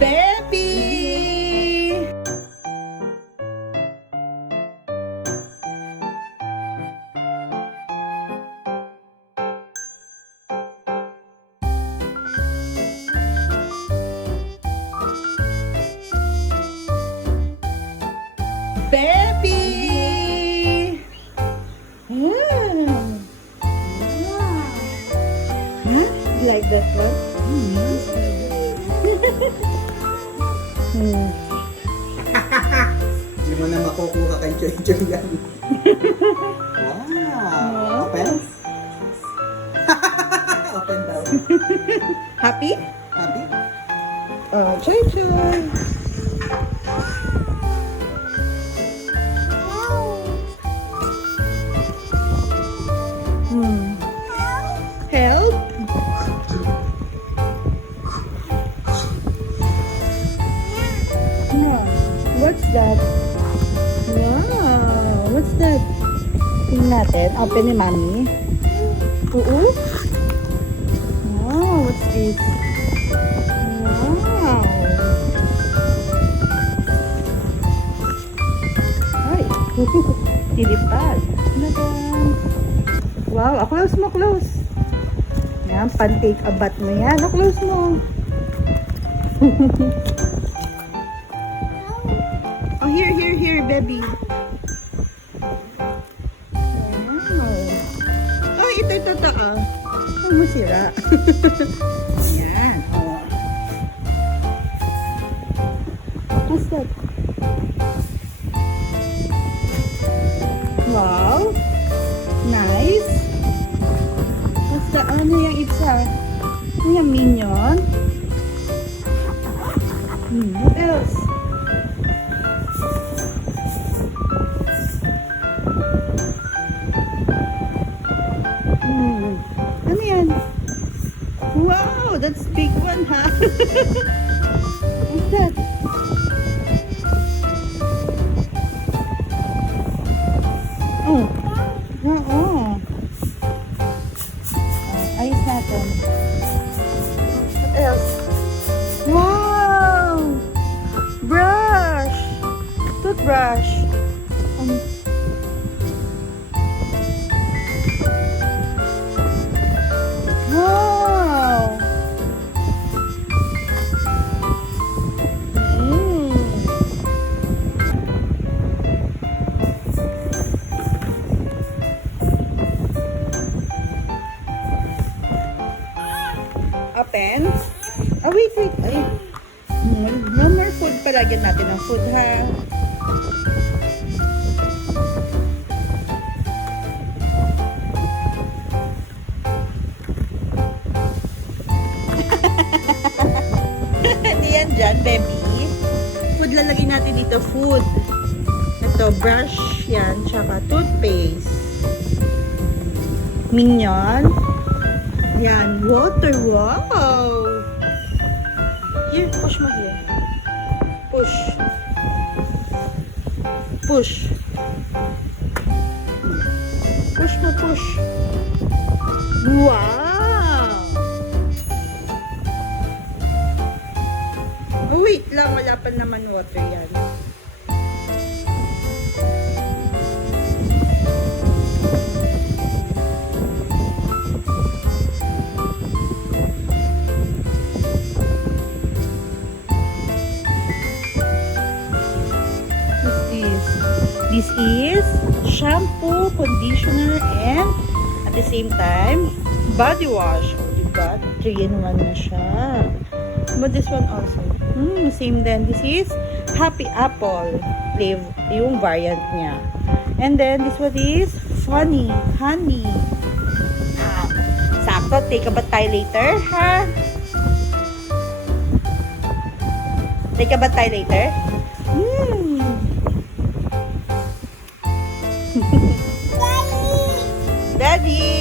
Baby! Baby! Wow! Huh? You like that one? Hindi mo na makukuha kay Joy yan. Wow! Open? Open daw. Happy? Happy? Oh, Joy Joy! Help? No. What's that? Wow! What's that? Tingnan natin. Open ni Mommy. Oo? Wow! What's this? Wow! Ay! Tilipad. Nagan. Wow! Close mo, close. Yan, pan-take a bath mo yan. Close mo. Oh, here, baby. Wow. Oh, ito. Oh, masira. Yan. Oh. What's that? Wow. Nice. What's that? Ano yung isa? Ano yung minion? What else? Ano yan? Wow, that's big one, ha? What's that? Oh. Oo. Ayos natin. What else? Wow! Brush! Toothbrush. Wow! Open. Ah, wait. Ay. No more food. Palagyan natin ng food, ha? Hindi yan dyan, baby. Food lalagay natin dito. Food. Ito, brush yan. Tsaka toothpaste. Minion. Yan, water. Wow! Here, push mo here. Push. Push. Push mo, push. Wow! Oh, wait lang. Wala pa naman water yan. This is shampoo, conditioner, and at the same time, body wash. O, diba? 3-in-1 na siya. But this one also. Same then. This is Happy Apple flavor, yung variant niya. And then, this one is Funny Honey. Sakto. Take a bath tayo later, ha? Take a bath tayo later? Daddy!